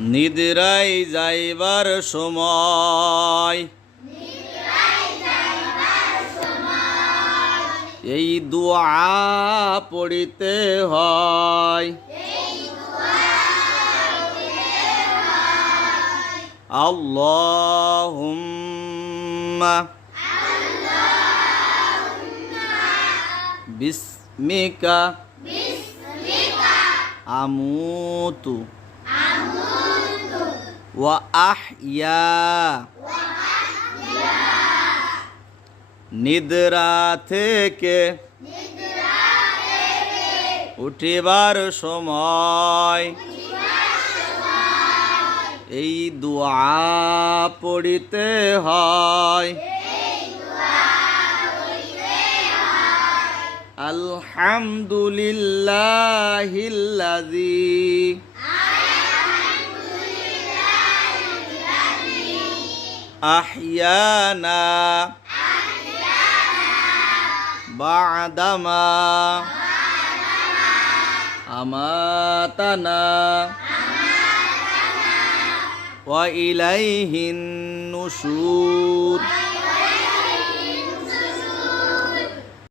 নিদ্রায় যাইবার সময় এই দুআ পড়িতে হয়। আল্লাহুম্মা বিসমিকা আমুতু ওয়া আহইয়া। নিদ্রা থেকে উঠিবার সময় এই দুআ পড়িতে হয়। আলহামদুলিল্লাহিল্লাযী আহইয়ানা বা'দামা আমাতানা ওয়া ইলাইহিন নুশুর।